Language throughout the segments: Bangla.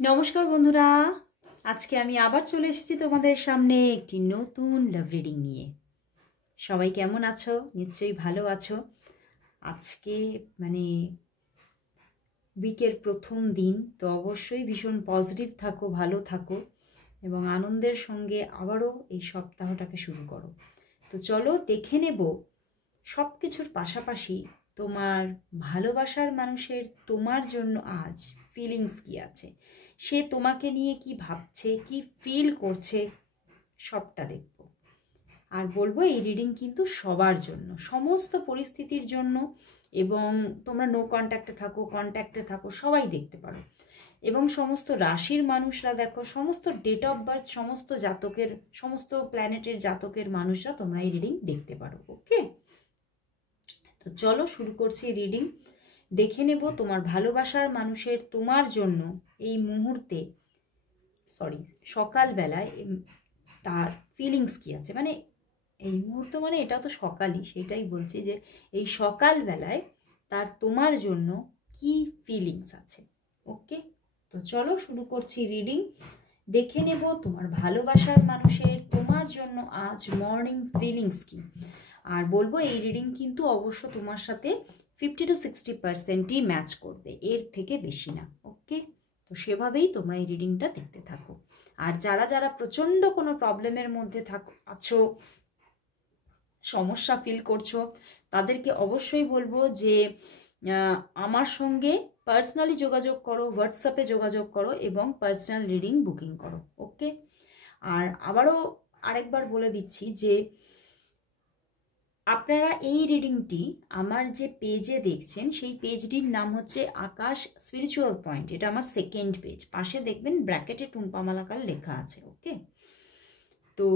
নমস্কার বন্ধুরা, আজকে আমি আবার চলে এসেছি তোমাদের সামনে একটি নতুন লাভ রিডিং নিয়ে। সবাই কেমন আছো? নিশ্চয়ই ভালো আছো। আজকে উইকের প্রথম দিন, তো অবশ্যই ভীষণ পজিটিভ থাকো, ভালো থাকো এবং আনন্দের সঙ্গে আবারও এই সপ্তাহটাকে শুরু করো। তো চলো দেখে নেব সব কিছুর পাশাপাশি তোমার ভালোবাসার মানুষের তোমার জন্য আজ ফিলিংস কি আছে, সে তোমাকে নিয়ে কি ভাবছে, কি ফিল করছে, সবটা দেখব। আর বলবো এই রিডিং কিন্তু সবার জন্য, সমস্ত পরিস্থিতির জন্য, এবং তোমরা নো কন্ট্যাক্টে থাকো, কন্ট্যাক্টে থাকো, সবাই দেখতে পারো। এবং সমস্ত রাশির মানুষরা দেখো, সমস্ত ডেট অফ বার্থ, সমস্ত জাতকের, সমস্ত প্ল্যানেটের জাতকের মানুষরা তোমরা এই রিডিং দেখতে পারো। ওকে, তো চলো শুরু করছি রিডিং। দেখে নেব তোমার ভালোবাসার মানুষের তোমার জন্য এই মুহূর্তে, সকালবেলায় তার ফিলিংস কি আছে। এই মুহূর্ত এটা তো সকালই, সেটাই বলছি যে এই সকালবেলায় তার তোমার জন্য কি ফিলিংস আছে। ওকে, তো চলো শুরু করছি রিডিং। দেখে নেব তোমার ভালোবাসার মানুষের তোমার জন্য আজ মর্নিং ফিলিংস কি। আর বলবো এই রিডিং কিন্তু অবশ্য তোমার সাথে 50 to 60%ই ম্যাচ করবে, এর থেকে বেশি না। ওকে, তো সেভাবেই তোমরা এই রিডিংটা দেখতে থাকো। আর যারা যারা প্রচণ্ড কোনো প্রবলেমের মধ্যে আছো, সমস্যা ফিল করছো, তাদেরকে অবশ্যই বলবো যে আমার সঙ্গে পার্সোনালি যোগাযোগ করো, হোয়াটসঅ্যাপে যোগাযোগ করো এবং পার্সোনাল রিডিং বুকিং করো। ওকে, আর আবারও আরেকবার বলে দিচ্ছি যে আপনারা এই রিডিংটি আমার যে পেজে দেখছেন, সেই পেজটির নাম হচ্ছে আকাশ স্পিরিচুয়াল পয়েন্ট। এটা আমার সেকেন্ড পেজ, পাশে দেখবেন ব্র্যাকেটে টুম্পা মালাকার লেখা আছে। ওকে, তো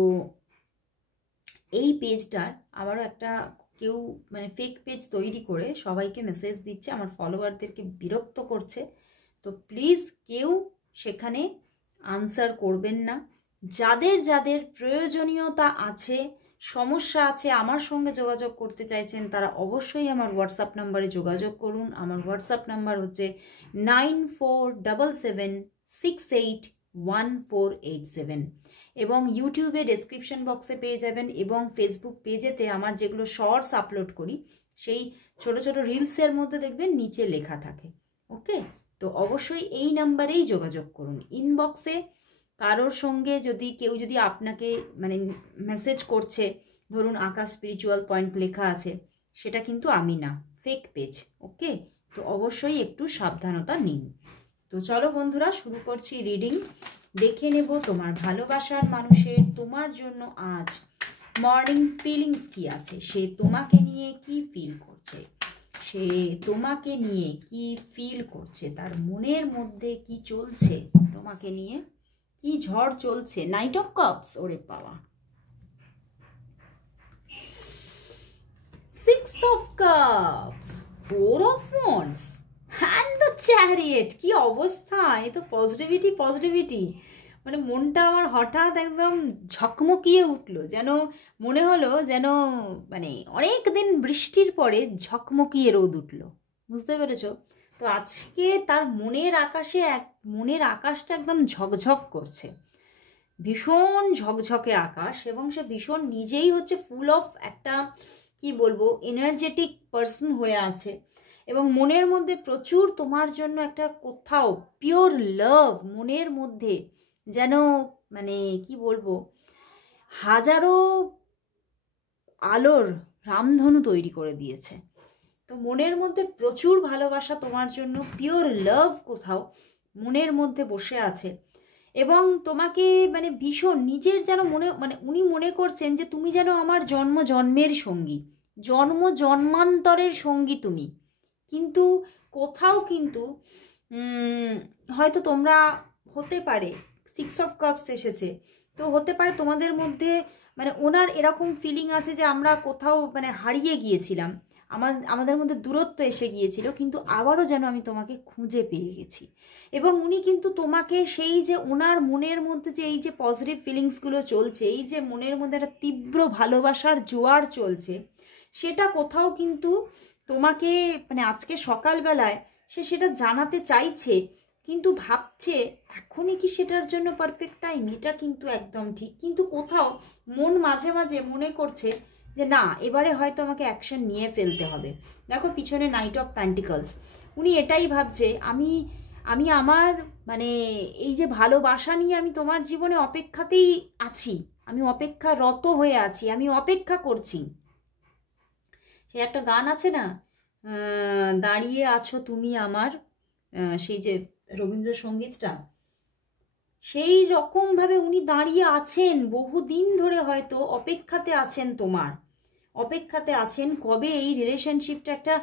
এই পেজটার আবারও একটা কেউ ফেক পেজ তৈরি করে সবাইকে মেসেজ দিচ্ছে, আমার ফলোয়ারদেরকে বিরক্ত করছে। তো প্লিজ কেউ সেখানে আনসার করবেন না। যাদের যাদের প্রয়োজনীয়তা আছে, সমস্যা আছে, আমার সঙ্গে যোগাযোগ করতে চাইছেন, তারা অবশ্যই আমার হোয়াটসঅ্যাপ নাম্বারে যোগাযোগ করুন। আমার হোয়াটসঅ্যাপ নাম্বার হচ্ছে 9477681487 এবং ইউটিউবে ডেসক্রিপশন বক্সে পেয়ে যাবেন, এবং ফেসবুক পেজেতে আমার যেগুলো শর্টস আপলোড করি, সেই ছোট ছোট রিলসের মধ্যে দেখবেন নিচে লেখা থাকে। ওকে, তো অবশ্যই এই নাম্বারেই যোগাযোগ করুন। ইনবক্সে কারোর সঙ্গে কেউ যদি আপনাকে মেসেজ করছে, ধরুন আকাশ স্পিরিচুয়াল পয়েন্ট লেখা আছে, সেটা কিন্তু আমি না, ফেক পেজ। ওকে, তো অবশ্যই একটু সাবধানতা নিন। তো চলো বন্ধুরা শুরু করছি রিডিং। দেখে নেব তোমার ভালোবাসার মানুষের তোমার জন্য আজ মর্নিং ফিলিংস কি আছে, সে তোমাকে নিয়ে কি ফিল করছে, সে তোমাকে নিয়ে কি ফিল করছে, তার মনের মধ্যে কি চলছে, তোমাকে নিয়ে কি ঝড় চলছে। নাইট অফ কাপস, ওরে পাওয়া, 6 of cups, 4 of wands and the chariot। কি অবস্থা! এ তো পজিটিভিটি। মনটা আমার হঠাৎ একদম ঝকমকিয়ে উঠলো, যেন মনে হলো যেন অনেক দিন বৃষ্টির পরে ঝকমকিয়ে রোদ উঠলো। বুঝতে পেরেছো? তো আজকে তার মনের আকাশটা একদম ঝকঝক করছে, ভীষণ ঝকঝকে আকাশ, এবং সে ভীষণ নিজেই হচ্ছে ফুল অফ একটা কি বলবো এনার্জেটিক পার্সন হয়ে আছে, এবং মনের মধ্যে প্রচুর তোমার জন্য একটা কোথাও পিওর লাভ মনের মধ্যে, যেন কি বলবো হাজারো আলোর রামধনু তৈরি করে দিয়েছে। তো মনের মধ্যে প্রচুর ভালোবাসা তোমার জন্য, পিওর লাভ কোথাও মনের মধ্যে বসে আছে, এবং তোমাকে ভীষণ নিজের যেন উনি মনে করছেন যে তুমি যেন আমার জন্মের সঙ্গী, জন্মান্তরের সঙ্গী তুমি। কিন্তু কোথাও কিন্তু হয়তো তোমরা হতে পারে 6 of cups এসেছে, তো হতে পারে তোমাদের মধ্যে ওনার এরকম ফিলিং আছে যে আমরা কোথাও হারিয়ে গিয়েছিলাম, আমাদের মধ্যে দূরত্ব এসে গিয়েছিল, কিন্তু আবারও যেন আমি তোমাকে খুঁজে পেয়ে গেছি। এবং উনি কিন্তু তোমাকে সেই যে ওনার মনের মধ্যে যে এই যে পজিটিভ ফিলিংসগুলো চলছে, এই যে মনের মধ্যে একটা তীব্র ভালোবাসার জোয়ার চলছে, সেটা কোথাও কিন্তু তোমাকে আজকে সকালবেলায় সে সেটা জানাতে চাইছে, কিন্তু ভাবছে এখনই কি সেটার জন্য পারফেক্ট টাইম? এটা কিন্তু একদম ঠিক, কিন্তু কোথাও মন মাঝে মাঝে মনে করছে যে না, এবারে হয়তো আমাকে অ্যাকশন নিয়ে ফেলতে হবে। দেখো পিছনে নাইট অফ প্যান্টিকলস, উনি এটাই ভাবছে আমি আমি আমার মানে এই যে ভালোবাসা নিয়ে আমি তোমার জীবনে অপেক্ষাতেই আছি, আমি অপেক্ষারত হয়ে আছি, আমি অপেক্ষা করছি। সে একটা গান আছে না, দাঁড়িয়ে আছো তুমি আমার, সেই যে রবীন্দ্রসঙ্গীতটা, সেই রকমভাবে উনি দাঁড়িয়ে আছেন বহুদিন ধরে, হয়তো অপেক্ষাতে আছেন, তোমার অপেক্ষাতে আছেন কবে এই রিলেশনশিপটা একটা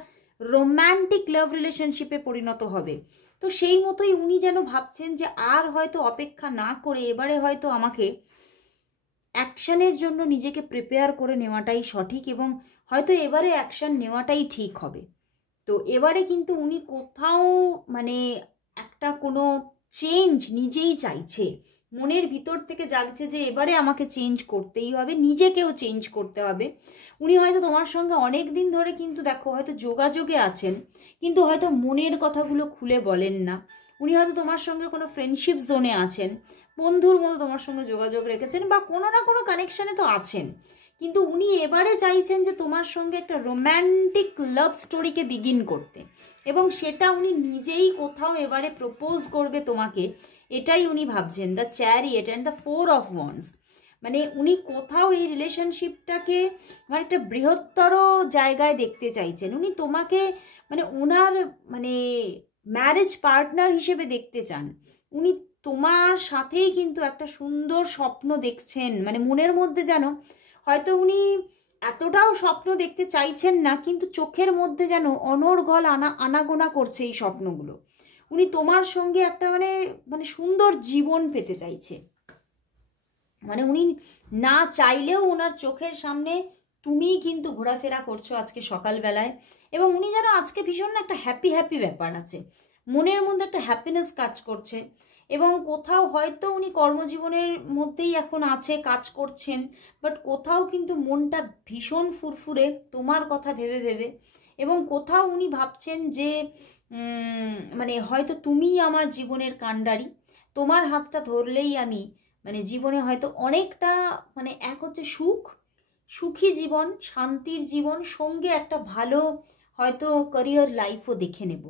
রোম্যান্টিক লাভ রিলেশনশিপে পরিণত হবে। তো সেই মতোই উনি যেন ভাবছেন যে আর হয়তো অপেক্ষা না করে এবারে হয়তো আমাকে অ্যাকশানের জন্য নিজেকে প্রিপেয়ার করে নেওয়াটাই সঠিক, এবং হয়তো এবারে অ্যাকশান নেওয়াটাই ঠিক হবে। তো এবারে কিন্তু উনি কোথাও মানে একটা কোনো চেঞ্জ নিজেই চাইছে, মনের ভিতর থেকে জাগছে যে এবারে আমাকে চেঞ্জ করতেই হবে, নিজেকেও চেঞ্জ করতে হবে। উনি হয়তো তোমার সঙ্গে অনেক দিন ধরে কিন্তু দেখো হয়তো যোগাযোগে আছেন, কিন্তু হয়তো মনের কথাগুলো খুলে বলেন না। উনি হয়তো তোমার সঙ্গে কোনো ফ্রেন্ডশিপ জোনে আছেন, বন্ধুর মতো তোমার সঙ্গে যোগাযোগ রেখেছেন, বা কোনো না কোনো কানেকশানে তো আছেন, কিন্তু উনি এবারে চাইছেন যে তোমার সঙ্গে একটা রোম্যান্টিক লাভ স্টোরিকে বিগিন করতে, এবং সেটা উনি নিজেই কোথাও এবারে প্রপোজ করবে তোমাকে, এটাই উনি ভাবছেন। The chariot and the 4 of wands, মানে উনি কোথাও এই রিলেশনশিপটাকে মানে একটা বৃহত্তর জায়গায় দেখতে চাইছেন। উনি তোমাকে মানে ওনার মানে ম্যারেজ পার্টনার হিসেবে দেখতে চান। উনি তোমার সাথেই কিন্তু একটা সুন্দর স্বপ্ন দেখছেন, মানে মনের মধ্যে যেন হয়তো উনি এতটাও স্বপ্ন দেখতে চাইছেন না, কিন্তু চোখের মধ্যে যেন অনর্গল আনাগোনা করছে এই স্বপ্নগুলো। উনি তোমার সঙ্গে একটা মানে মানে সুন্দর জীবন পেতে চাইছে, মানে উনি না চাইলেও ওনার চোখের সামনে তুমিই কিন্তু ঘোরাফেরা করছো আজকে সকালবেলায়, এবং উনি যেন আজকে ভীষণ একটা হ্যাপি হ্যাপি ব্যাপার আছে, মনের মধ্যে একটা হ্যাপিনেস কাজ করছে। এবং কোথাও হয়তো উনি কর্মজীবনের মধ্যেই এখন আছে, কাজ করছেন, বাট কোথাও কিন্তু মনটা ভীষণ ফুরফুরে তোমার কথা ভেবে ভেবে, এবং কোথাও উনি ভাবছেন যে মানে হয়তো তুমিই আমার জীবনের কাণ্ডারি, তোমার হাতটা ধরলেই আমি মানে জীবনে হয়তো অনেকটা মানে এক হচ্ছে সুখী জীবন, শান্তির জীবন, সঙ্গে একটা ভালো হয়তো ক্যারিয়ার লাইফও দেখে নেব।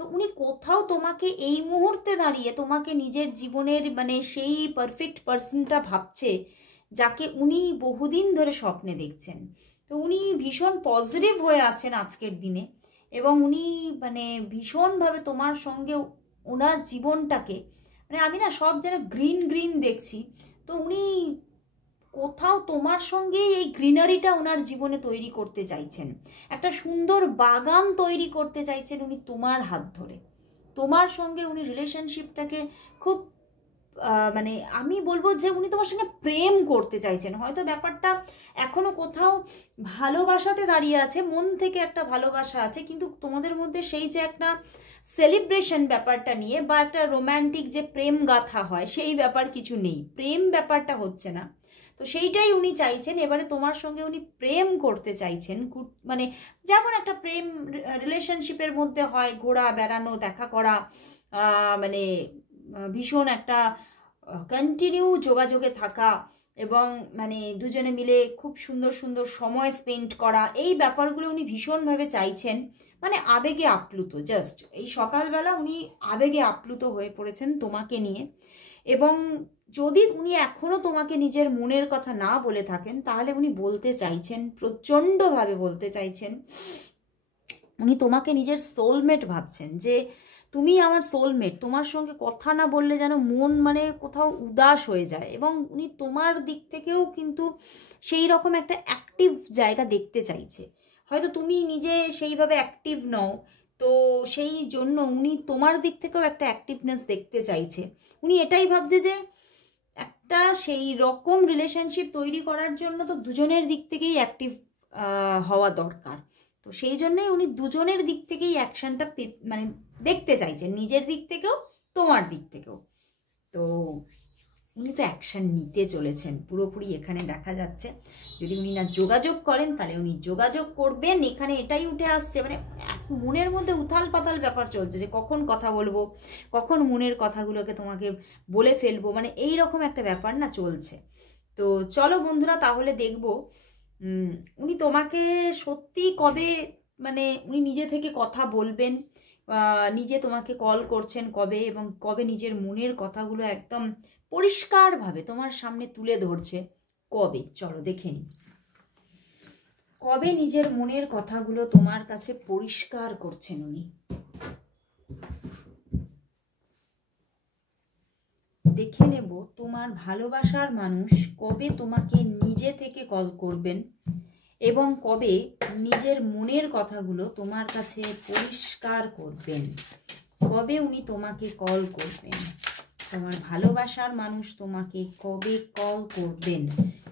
তো উনি কোথাও তোমাকে এই মুহূর্তে দাঁড়িয়ে তোমাকে নিজের জীবনের মানে সেই পারফেক্ট পার্সনটা ভাবছে, যাকে উনি বহুদিন ধরে স্বপ্নে দেখছেন। তো উনি ভীষণ পজিটিভ হয়ে আছেন আজকের দিনে, এবং উনি মানে ভীষণভাবে তোমার সঙ্গে ওনার জীবনটাকে মানে আমি না সব যেন গ্রিন গ্রিন দেখছি। তো উনি কোথাও তোমার সঙ্গেই এই গ্রিনারিটা ওনার জীবনে তৈরি করতে চাইছেন, একটা সুন্দর বাগান তৈরি করতে চাইছেন উনি তোমার হাত ধরে। তোমার সঙ্গে উনি রিলেশনশিপটাকে খুব মানে আমি বলবো যে উনি তোমার সঙ্গে প্রেম করতে চাইছেন। হয়তো ব্যাপারটা এখনো কোথাও ভালোবাসাতে দাঁড়িয়ে আছে, মন থেকে একটা ভালোবাসা আছে, কিন্তু তোমাদের মধ্যে সেই যে একটা সেলিব্রেশন ব্যাপারটা নিয়ে বা একটা রোম্যান্টিক যে প্রেম গাথা হয় সেই ব্যাপার কিছু নেই, প্রেম ব্যাপারটা হচ্ছে না। তো সেইটাই উনি চাইছেন, এবারে তোমার সঙ্গে উনি প্রেম করতে চাইছেন, মানে যেমন একটা প্রেম রিলেশনশিপের মধ্যে হয়, ঘোরা বেড়ানো দেখা করা, মানে ভীষণ একটা কন্টিনিউ যোগাযোগে থাকা, এবং মানে দুজনে মিলে খুব সুন্দর সুন্দর সময় স্পেন্ড করা, এই ব্যাপারগুলো উনি ভীষণভাবে চাইছেন, মানে আবেগে আপ্লুত। জাস্ট এই সকালবেলা উনি আবেগে আপ্লুত হয়ে পড়েছেন তোমাকে নিয়ে। এবং যদি উনি এখনও তোমাকে নিজের মনের কথা না বলে থাকেন, তাহলে উনি বলতে চাইছেন, প্রচণ্ডভাবে বলতে চাইছেন। উনি তোমাকে নিজের সোলমেট ভাবছেন, যে তুমি আমার সোলমেট, তোমার সঙ্গে কথা না বললে যেন মন মানে কোথাও উদাস হয়ে যায়, এবং উনি তোমার দিক থেকেও কিন্তু সেই রকম একটা অ্যাক্টিভ জায়গা দেখতে চাইছে। হয়তো তুমি নিজে সেইভাবে অ্যাক্টিভ নও, তো সেই জন্য উনি তোমার দিক থেকেও একটা অ্যাক্টিভনেস দেখতে চাইছে। উনি এটাই ভাবছে যে একটা সেই রকম রিলেশনশিপ তৈরি করার জন্য তো দুজনের দিক থেকেই অ্যাক্টিভ হওয়া দরকার। তো সেই জন্যই উনি দুজনের দিক থেকেই অ্যাকশনটা মানে দেখতে চাইছেন, নিজের দিক থেকেও তোমার দিক থেকেও। তো উনি তো অ্যাকশান নিতে চলেছেন পুরোপুরি, এখানে দেখা যাচ্ছে। যদি উনি না যোগাযোগ করেন তাহলে উনি যোগাযোগ করবেন, এখানে এটাই উঠে আসছে। মানে মনের মধ্যে উথাল পাতাল ব্যাপার চলছে যে কখন কথা বলবো, কখন মনের কথাগুলোকে তোমাকে বলে ফেলবো, মানে এই রকম একটা ব্যাপার না চলছে। তো চলো বন্ধুরা, তাহলে দেখবো উনি তোমাকে সত্যি কবে, মানে উনি নিজে থেকে কথা বলবেন, নিজে তোমাকে কল করছেন কবে, এবং কবে নিজের মনের কথাগুলো একদম পরিষ্কারভাবে তোমার সামনে তুলে ধরছে কবে। চলো দেখে নিই কবে নিজের মনের কথাগুলো তোমার কাছে পরিষ্কার করছেন উনি। দেখে নেব তোমার ভালোবাসার মানুষ কবে তোমাকে নিজে থেকে কল করবেন এবং কবে নিজের মনের কথাগুলো তোমার কাছে পরিষ্কার করবেন। কবে উনি তোমাকে কল করবেন, তোমার ভালোবাসার মানুষ তোমাকে কবে কল করবেন,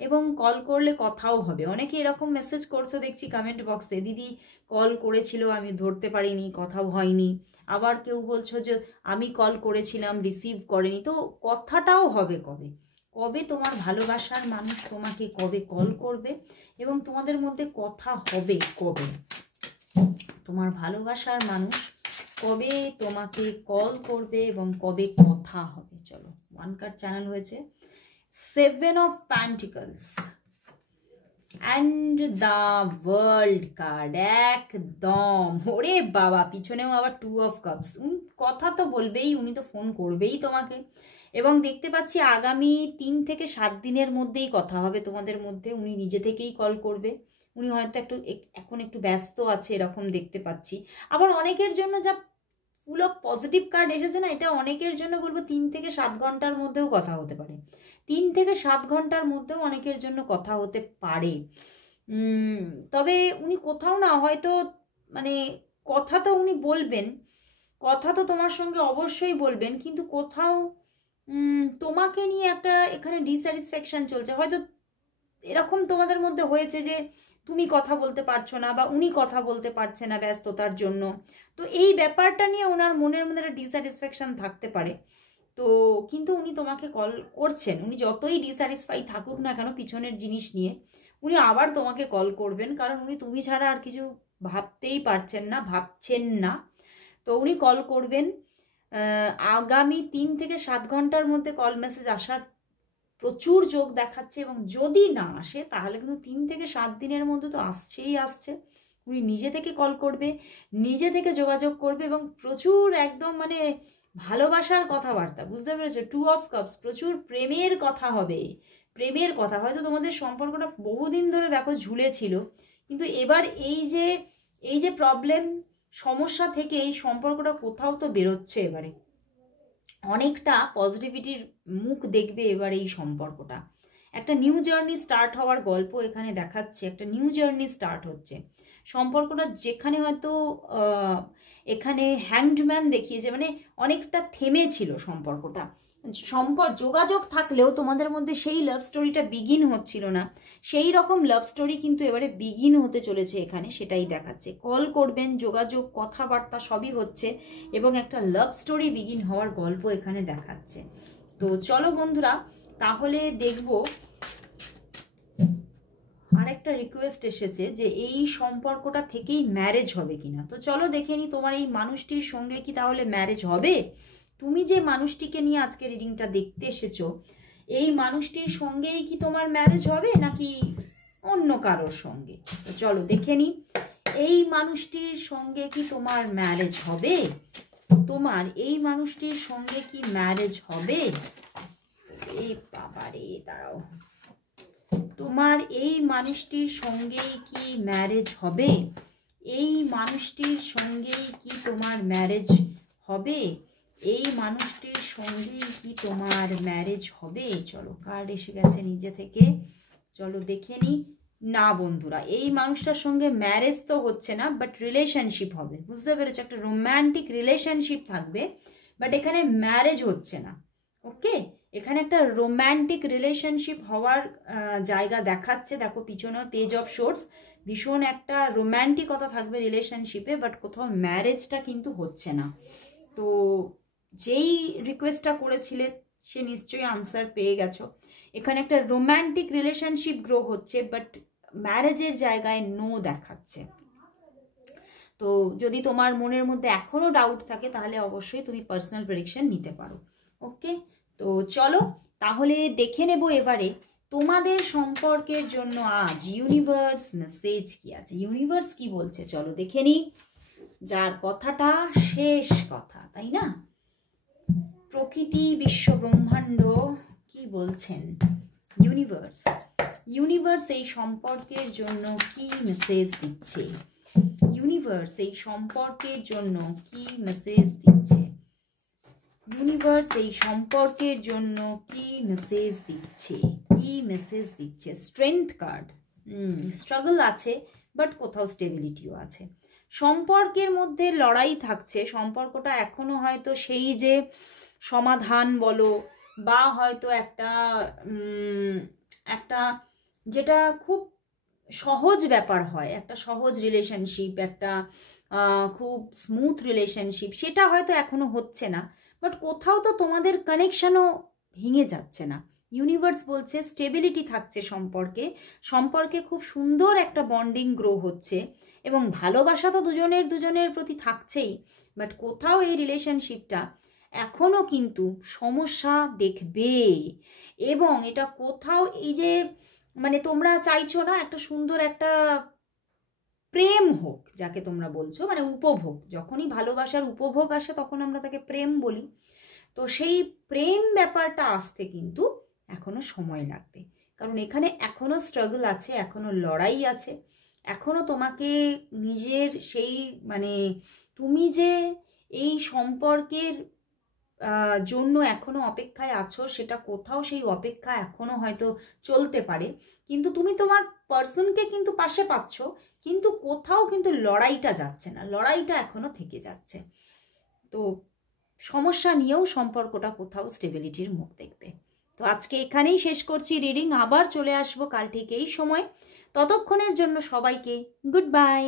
এবং কল করলে কথাও হবে। অনেকে এরকম মেসেজ করছো দেখছি কমেন্ট বক্সে, দিদি কল করেছিল আমি ধরতে পারিনি, কথাও হয়নি। আবার কেউ বলছো যে আমি কল করেছিলাম রিসিভ করেনি। তো কথাটাও হবে কবে, কবে তোমার ভালোবাসার মানুষ তোমাকে কবে কল করবে এবং তোমাদের মধ্যে কথা হবে কবে। তোমার ভালোবাসার মানুষ কবে তোমাকে কল করবে এবং কবে কথা হবে। চলো, ওয়ান কার্ড চ্যানেল হয়েছে, 7 of pentacles and the world card. একদম, ওরে বাবা, পিছনেও আবার 2 অফ কাপস। উনি কথা তো বলবেই, উনি তো ফোন করবেই তোমাকে, এবং দেখতে পাচ্ছি আগামী 3 থেকে 7 দিনের মধ্যেই কথা হবে তোমাদের মধ্যে। উনি নিজে থেকেই কল করবে। উনি হয়তো এখন একটু ব্যস্ত আছে এরকম দেখতে পাচ্ছি। আবার অনেকের জন্য যা ফুল অফ পজিটিভ কার্ড এসেছে না, এটা অনেকের জন্য বলবো 3 থেকে 7 ঘন্টার মধ্যেও কথা হতে পারে। 3 থেকে 7 ঘন্টার মধ্যেও অনেকের জন্য কথা হতে পারে। তবে উনি কোথাও না হয়তো, মানে কথা তো উনি বলবেন, কথা তো তোমার সঙ্গে অবশ্যই বলবেন, কিন্তু কোথাও তোমাকে নিয়ে একটা এখানে ডিস্যাটিসফ্যাকশন চলছে। হয়তো এরকম তোমাদের মধ্যে হয়েছে যে তুমি কথা বলতে পারছো না বা উনি কথা বলতে পারছে না ব্যস্ততার জন্য। তো এই ব্যাপারটা নিয়ে ওনার মনের মধ্যে একটা ডিস্যাটিসফ্যাকশন থাকতে পারে। তো কিন্তু উনি তোমাকে কল করছেন, উনি যতই ডিস্যাটিসফাই থাকুক না কেন পিছনের জিনিস নিয়ে, উনি আবার তোমাকে কল করবেন, কারণ উনি তুমি ছাড়া আর কিছু ভাবতেই পারছেন না, ভাবছেন না। তো উনি কল করবেন আগামী 3 থেকে 7 ঘন্টার মধ্যে। কল মেসেজ আসার প্রচুর যোগ দেখাচ্ছে, এবং যদি না আসে তাহলে কিন্তু 3 থেকে 7 দিনের মধ্যে তো আসছেই আসছে। উনি নিজে থেকে কল করবে, নিজে থেকে যোগাযোগ করবে, এবং প্রচুর একদম মানে ভালোবাসার কথাবার্তা, বুঝতে পেরেছো? 2 অফ কাপস, প্রচুর প্রেমের কথা হবে। প্রেমের কথা, হয়তো তোমাদের সম্পর্কটা বহুদিন ধরে দেখো ঝুলে ছিল, কিন্তু এবার এই যে প্রবলেম, সমস্যা থেকে এই সম্পর্কটা কোথাও তো বেরোচ্ছে। এবারে অনেকটা পজিটিভিটির মুখ দেখবে এবার এই সম্পর্কটা। একটা নিউ জার্নি স্টার্ট হওয়ার গল্প এখানে দেখাচ্ছে, একটা নিউ জার্নি স্টার্ট হচ্ছে সম্পর্কটা, যেখানে হয়তো এখানে হ্যাংডম্যান দেখিয়েছে, মানে অনেকটা থেমে ছিল সম্পর্কটা। যোগাযোগ থাকলেও তোমাদের মধ্যে সেই লাভ স্টোরিটা বিগিন হচ্ছিল না, সেই রকম লাভ স্টোরি কিন্তু এবারে বিগিন হতে চলেছে এখানে, সেটাই দেখাচ্ছে। কল করবেন, যোগাযোগ, কথাবার্তা সবই হচ্ছে, এবং একটা লাভ স্টোরি বিগিন হওয়ার গল্প এখানে দেখাচ্ছে। তো চলো বন্ধুরা, তাহলে দেখবো আরেকটা রিকোয়েস্ট এসেছে যে এই সম্পর্কটা থেকেই ম্যারেজ হবে কিনা। তো চলো দেখে নি তোমার এই মানুষটির সঙ্গে কি তাহলে ম্যারেজ হবে। তুমি যে মানুষটিকে নিয়ে আজকে রিডিংটা দেখতে এসেছো, এই মানুষটির সঙ্গেই কি তোমার ম্যারেজ হবে নাকি অন্য কারোর সঙ্গে। তো চলো দেখে নি এই মানুষটির সঙ্গে কি তোমার ম্যারেজ হবে, তোমার এই মানুষটির সঙ্গে কি ম্যারেজ হবে। এই বাবারে, দাঁড়াও, তোমার এই মানুষটির সঙ্গেই কি ম্যারেজ হবে, এই মানুষটির সঙ্গেই কি তোমার ম্যারেজ হবে, এই মানুষটির সঙ্গেই কি তোমার ম্যারেজ হবে। চলো, কার্ড এসে গেছে নিজে থেকে, চলো দেখে নি। না বন্ধুরা, এই মানুষটার সঙ্গে ম্যারেজ তো হচ্ছে না, বাট রিলেশনশিপ হবে, বুঝতে পেরেছো? একটা রোম্যান্টিক রিলেশনশিপ থাকবে, বাট এখানে ম্যারেজ হচ্ছে না। ওকে, এখানে একটা রোম্যান্টিক রিলেশনশিপ হওয়ার জায়গা দেখাচ্ছে। দেখো পিছনে পেজ অফ শোর্টস, ভীষণ একটা রোম্যান্টিকতা থাকবে রিলেশনশিপে, বাট কোথাও ম্যারেজটা কিন্তু হচ্ছে না। তো যেই রিকোয়েস্টটা করেছিলে সে নিশ্চয়ই আনসার পেয়ে গেছো। এখানে একটা রোম্যান্টিক রিলেশনশিপ গ্রো হচ্ছে, বাট ম্যারেজের জায়গায় নো দেখাচ্ছে। তো যদি তোমার মনের মধ্যে এখনও ডাউট থাকে তাহলে অবশ্যই তুমি পার্সোনাল প্রেডিকশন নিতে পারো। ওকে, তো চলো তাহলে দেখে নেব এবারে তোমাদের সম্পর্কের জন্য আজ ইউনিভার্স মেসেজ কি আছে, ইউনিভার্স কি বলছে চলো দেখে নিই। যার কথাটা শেষ কথা, তাই না? প্রকৃতি, বিশ্ব ব্রহ্মাণ্ড কি বলছেন? ইউনিভার্স, ইউনিভার্স এই সম্পর্কের জন্য কি মেসেজ দিচ্ছে? ইউনিভার্স এই সম্পর্কের জন্য কি মেসেজ দিচ্ছে? ইউনিভার্স এই সম্পর্কের জন্য কি মেসেজ দিচ্ছে? কি মেসেজ দিচ্ছে? Strength card. স্ট্রাগল আছে, বাট কোথাও স্টেবিলিটিও আছে। সম্পর্কের মধ্যে লড়াই থাকছে, সম্পর্কটা এখনো হয়তো সেই যে সমাধান বলো বা হয়তো একটা একটা যেটা খুব সহজ ব্যাপার হয়, একটা সহজ রিলেশনশিপ, একটা খুব স্মুথ রিলেশনশিপ, সেটা হয়তো এখনো হচ্ছে না। বাট কোথাও তো তোমাদের কানেকশনও ভেঙে যাচ্ছে না। ইউনিভার্স বলছে স্টেবিলিটি থাকছে সম্পর্কে, সম্পর্কে খুব সুন্দর একটা বন্ডিং গ্রো হচ্ছে এবং ভালোবাসা তো দুজনের প্রতি থাকছেই। বাট কোথাও এই রিলেশনশিপটা এখনও কিন্তু সমস্যা দেখবে, এবং এটা কোথাও এই যে মানে তোমরা চাইছো না একটা সুন্দর একটা প্রেম হোক, যাকে তোমরা বলছো মানে উপভোগ, যখনই ভালোবাসার উপভোগ আসে তখন আমরা তাকে প্রেম বলি। তো সেই প্রেম ব্যাপারটা আসতে কিন্তু এখনো সময় লাগবে, কারণ এখানে এখনো স্ট্রাগল আছে, এখনো লড়াই আছে, এখনো তোমাকে নিজের সেই মানে তুমি যে এই সম্পর্কের জন্য এখনো অপেক্ষায় আছো, সেটা কোথাও সেই অপেক্ষা এখনো হয়তো চলতে পারে, কিন্তু তুমি তোমার পার্সনকে কিন্তু পাশে পাচ্ছ, কিন্তু কোথাও কিন্তু লড়াইটা যাচ্ছে না, লড়াইটা এখনো থেকে যাচ্ছে। তো সমস্যা নিয়েও সম্পর্কটা কোথাও স্টেবিলিটির মুখ দেখবে। তো আজকে এখানেই শেষ করছি রিডিং, আবার চলে আসবো কাল ঠিক এই সময়। ততক্ষণের জন্য সবাইকে গুড বাই।